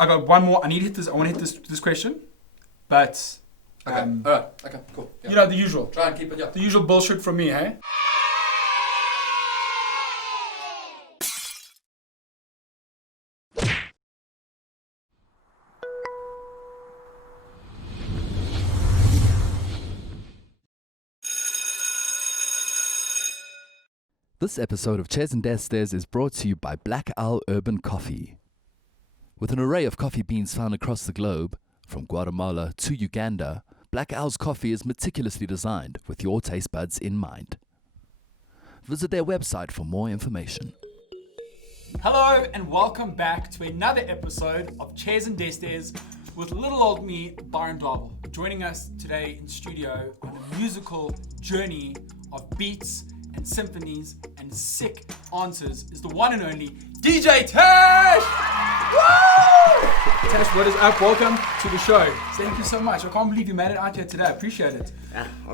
I got one more. I want to hit this question, but Okay. All right. Okay. Cool. Yeah. you know the usual. Try and keep it. Yeah. The usual bullshit from me, hey? This episode of Chairs and Desks is brought to you by Black Owl Urban Coffee. With an array of coffee beans found across the globe, from Guatemala to Uganda, Black Owl's coffee is meticulously designed with your taste buds in mind. Visit their website for more information. Hello and welcome back to another episode of Chairs and Desks with little old me, Byron Darvel. Joining us today in studio on a musical journey of beats and symphonies and sick answers is the one and only DJ Tash! Woo! Tash, what is up? Welcome to the show. Thank you so much. I can't believe you made it out here today. I appreciate it.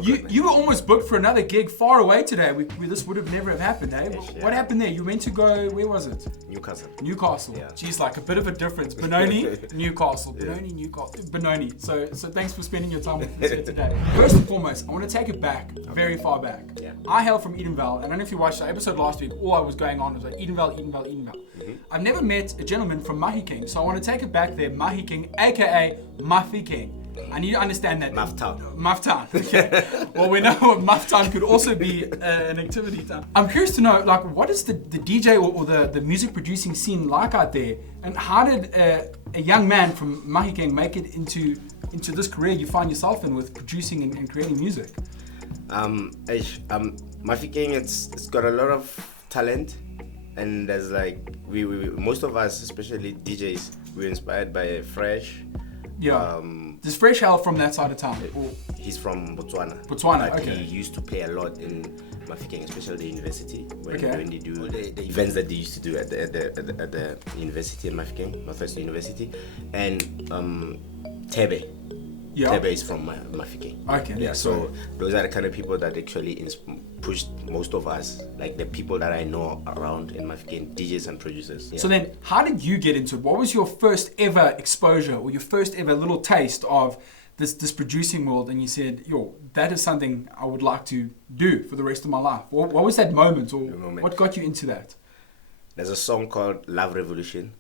You were almost booked for another gig far away today. This would have never have happened, eh? What happened there? You went to go, where was it? Newcastle. Yeah. Geez, like a bit of a difference. Benoni, Newcastle. Benoni, Newcastle. Benoni. So thanks for spending your time with us here today. First and foremost, I want to take it back, very far back. Yeah. I hail from Edenvale, and I don't know if you watched the episode last week, all I was going on was like Edenvale. Mm-hmm. I've never met a gentleman from Mahikeng, so I want to take it back there, Mahikeng, aka Mahikeng. I need to understand that. Maftown. Okay. Well, we know what Maftown could also be an activity town. I'm curious to know, like, what is the DJ or the music producing scene like out there? And how did a young man from Mahikeng make it into this career you find yourself in with producing and creating music? Mahikeng, it's got a lot of talent, and there's like we most of us, especially DJs, we're inspired by Fresh. Yeah. Does Fresh hail from that side of town? He's from Botswana. But He used to play a lot in Mahikeng, especially the university when they do the events that they used to do at the university in Mahikeng, Northwest University, and Tebe. Yeah. Tebe is from Mahikeng. Okay. Yeah. So those are the kind of people that actually pushed most of us, like the people that I know around in Mahikeng, DJs and producers. Yeah. So then, how did you get into it? What was your first ever exposure or your first ever little taste of this producing world? And you said, yo, that is something I would like to do for the rest of my life. What was that moment, or what got you into that? There's a song called Love Revolution.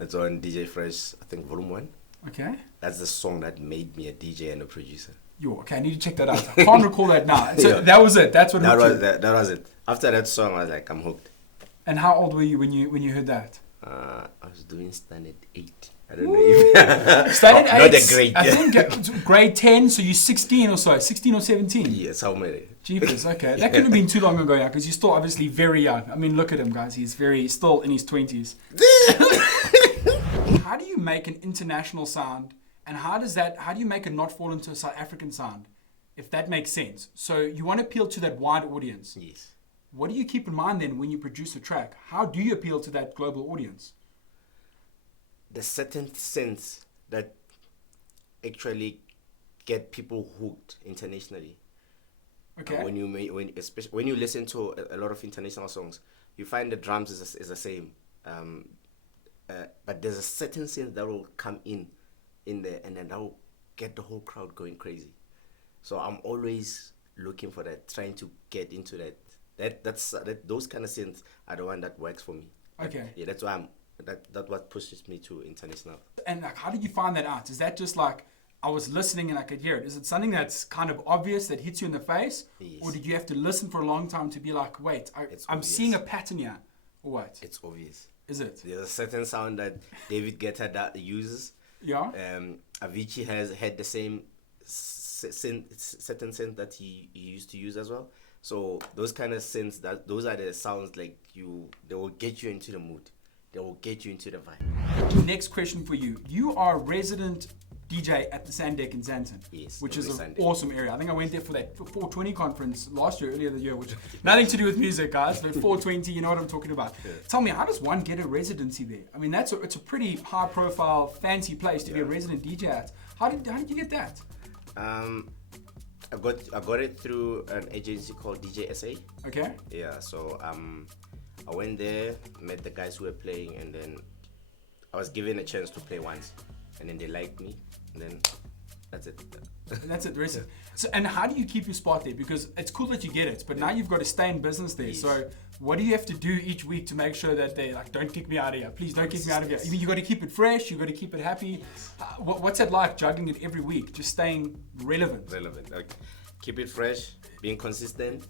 It's on DJ Fresh, I think Volume 1. Okay. That's the song that made me a DJ and a producer. Okay, I need to check that out. I can't recall that now. So that was it. That's what that was it. After that song, I was like, I'm hooked. And how old were you when you heard that? I was doing standard 8. I don't know if standard 8. Not a grade. I think grade 10. So you're 16 or so, 16 or 17. Yes, how many? Jeepers. Okay, that couldn't have been too long ago, yeah, because you're still obviously very young. I mean, look at him, guys. He's still in his 20s. How do you make an international sound? And how do you make it not fall into a South African sound, if that makes sense? So you want to appeal to that wide audience. Yes. What do you keep in mind then when you produce a track? How do you appeal to that global audience? The certain sense that actually get people hooked internationally. Okay. Especially when you listen to a lot of international songs, you find the drums is the same. But there's a certain sense that will come in there, and then that will get the whole crowd going crazy. So I'm always looking for that, trying to get into that. Those kind of synths are the one that works for me. Okay. Yeah, that's why that's what pushes me to international. And like, how did you find that out? Is that just like I was listening and I could hear it? Is it something that's kind of obvious that hits you in the face, Yes. or did you have to listen for a long time to be like, wait, I'm seeing a pattern here, or what? It's obvious. Is it? There's a certain sound that David Guetta that uses. Yeah. Avicii has had the same certain synth that he used to use as well. So those kind of synths, those are the sounds like they will get you into the mood. They will get you into the vibe. Next question for you. You are a resident DJ at the Sand Deck in Sandton, yes, which is an Sunday. awesome area. I think I went there for that 420 conference earlier the year, which nothing to do with music, guys, but 420, you know what I'm talking about. Yeah. Tell me, how does one get a residency there? I mean, it's a pretty high profile, fancy place to be a resident DJ at. How did you get that? I got it through an agency called DJ SA. Okay. Yeah, so I went there, met the guys who were playing, and then I was given a chance to play once, and then they liked me, and then that's it. And that's it, the rest is. So, and how do you keep your spot there? Because it's cool that you get it, but now you've got to stay in business there. Yes. So what do you have to do each week to make sure that they like, don't kick me out of here? Please don't kick me out of here. You got to keep it fresh. You got to keep it happy. What's it like juggling it every week? Just staying relevant. Like, keep it fresh, being consistent,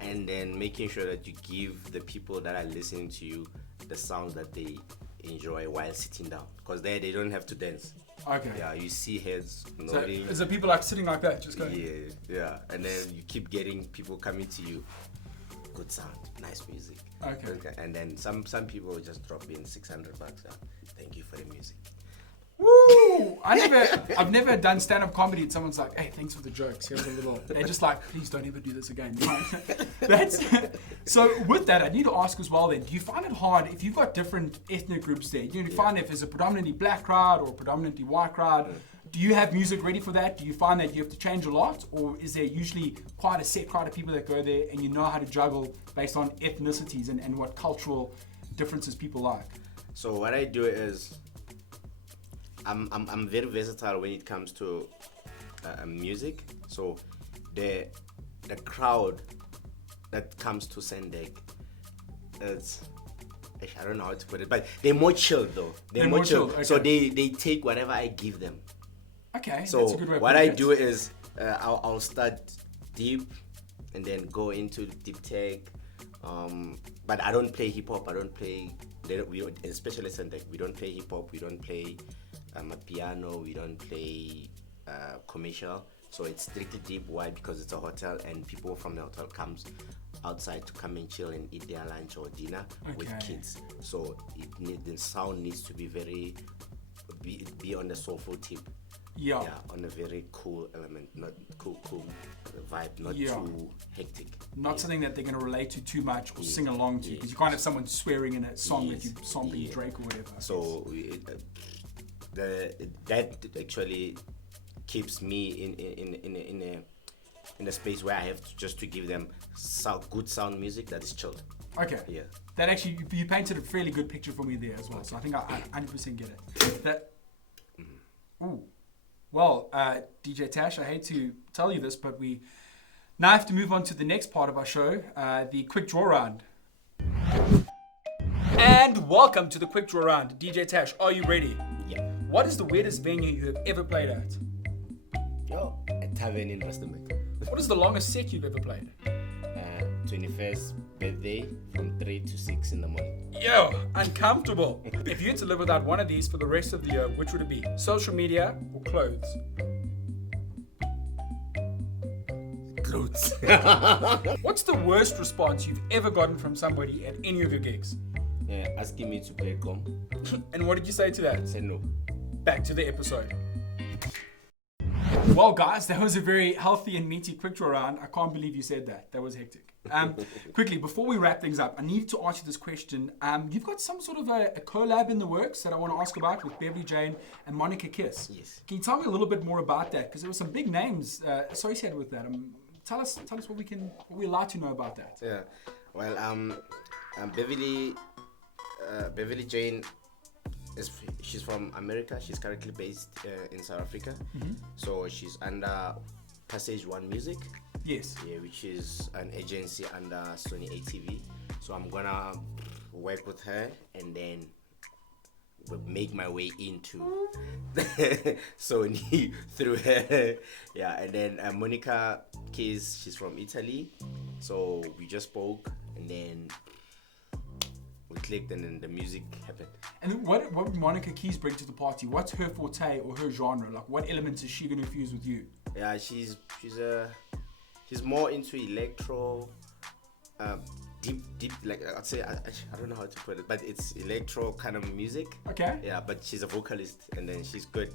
and then making sure that you give the people that are listening to you the sounds that they enjoy while sitting down. Because there they don't have to dance. Okay. Yeah, you see heads So nodding. is it people like sitting like that, just going? Yeah. And then you keep getting people coming to you. Good sound, nice music. Okay. And then some people will just drop in $600. Thank you for the music. Woo! I've never done stand-up comedy and someone's like, hey, thanks for the jokes. Here's a little. They're just like, please don't ever do this again. So with that, I need to ask as well then, do you find it hard if you've got different ethnic groups there? Do you find if there's a predominantly black crowd or a predominantly white crowd, do you have music ready for that? Do you find that you have to change a lot? Or is there usually quite a set crowd of people that go there and you know how to juggle based on ethnicities and what cultural differences people like? So what I do is, I'm very versatile when it comes to music. So the crowd that comes to Sandton, it's, I don't know how to put it, but they're more chilled though. They're more chilled. Okay. So they take whatever I give them. Okay, So that's a good way of what putting I it. do is I'll start deep and then go into deep tech. But I don't play hip hop. I don't play. Especially Sandton, we don't play hip hop. We don't play a piano. We don't play commercial. So it's strictly deep. Why? Because it's a hotel and people from the hotel comes outside to come and chill and eat their lunch or dinner with kids. So the sound needs to be be on the soulful tip. Yeah, on a very cool element, not cool vibe, not too hectic. Not something that they're going to relate to too much or sing along to, because you can't have someone swearing in a song that you sampling Drake or whatever. So that actually keeps me in a space where I have to give them good sound music that is chilled. Okay. Yeah. That actually, you painted a fairly good picture for me there as well. So I think I 100% get it. Ooh. Well, DJ Tash, I hate to tell you this, but we now have to move on to the next part of our show, the quick draw round. And welcome to the quick draw round. DJ Tash, are you ready? Yeah. What is the weirdest venue you have ever played at? A tavern in Residency. What is the longest set you've ever played? 21st birthday from 3 to 6 in the morning. Yo, uncomfortable. If you had to live without one of these for the rest of the year, which would it be? Social media or clothes? Clothes. What's the worst response you've ever gotten from somebody at any of your gigs? Asking me to play com. And what did you say to that? I said no. Back to the episode. Well, guys, that was a very healthy and meaty quick draw round. I can't believe you said that. That was hectic. Quickly, before we wrap things up, I need to ask you this question. You've got some sort of a collab in the works that I want to ask about with Beverly Jane and Monica Kiss. Yes. Can you tell me a little bit more about that? Because there were some big names associated with that. Tell us what we're allowed to know about that. Yeah. Well, Beverly Jane, she's from America. She's currently based in South Africa. Mm-hmm. So she's under Passage One Music. Yes. Yeah, which is an agency under Sony ATV. So I'm gonna work with her and then make my way into Sony through her. Yeah, and then Monica Keys, she's from Italy. So we just spoke and then we clicked and then the music happened. And what would Monica Keys bring to the party? What's her forte or her genre? Like, what elements is she going to fuse with you? Yeah, she's more into electro, deep. Like I'd say, I don't know how to put it, but it's electro kind of music. Okay. Yeah, but she's a vocalist and then she's good.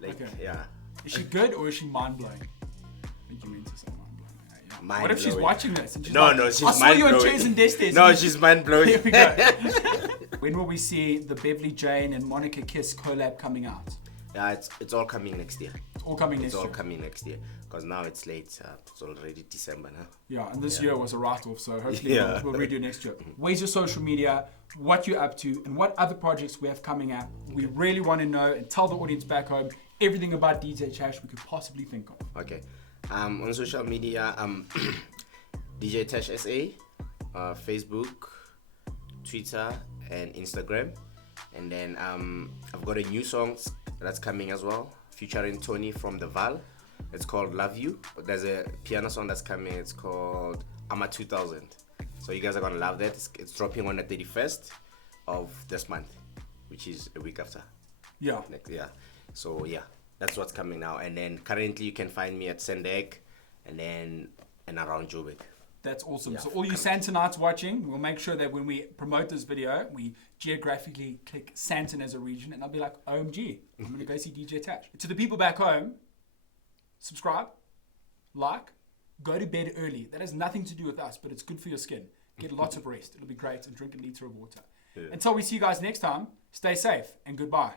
Like, yeah. Is she good or is she mind blowing? I think you meant to say mind blowing. Mind what if she's blowing. watching this? And she's No, like, no, she's I saw mind you on blowing. Chairs and Destes. No, she's mind blowing. Here we go. When will we see the Beverly Jane and Monica Kiss collab coming out? Yeah, it's all coming next year. all coming It's next all year. coming next year because now it's late. It's already December now. Yeah, and this year was a write-off, so hopefully Yeah. we'll redo next year. Where's your social media, what you're up to, and what other projects we have coming up. We really want to know and tell the audience back home everything about DJ Tash we could possibly think of. Okay. On social media, DJ Tash SA, Facebook, Twitter, and Instagram. And then I've got a new song that's coming as well, featuring Tony from the Vaal. It's called Love You. But there's a piano song that's coming. It's called I'm at 2000. So you guys are gonna love that. It's dropping on the 31st of this month, which is a week after. Yeah. Yeah. So yeah, that's what's coming now. And then currently you can find me at Sandton and around Joburg. That's awesome. Yeah, So all you Santonites watching, we'll make sure that when we promote this video, we geographically click Sandton as a region, and I'll be like, OMG, I'm going to go see DJ Tash. To the people back home, subscribe, like, go to bed early. That has nothing to do with us, but it's good for your skin. Get lots of rest. It'll be great, and drink a liter of water. Yeah. Until we see you guys next time, stay safe and goodbye.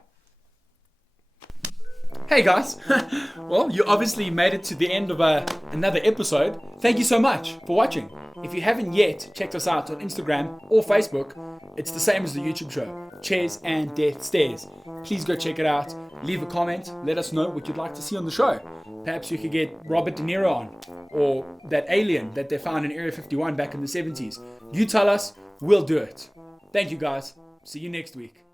Hey guys, well, you obviously made it to the end of another episode. Thank you so much for watching. If you haven't yet checked us out on Instagram or Facebook, it's the same as the YouTube show, Chairs and Death Stairs. Please go check it out, leave a comment, let us know what you'd like to see on the show. Perhaps you could get Robert De Niro on, or that alien that they found in Area 51 back in the 70s. You tell us, we'll do it. Thank you guys, see you next week.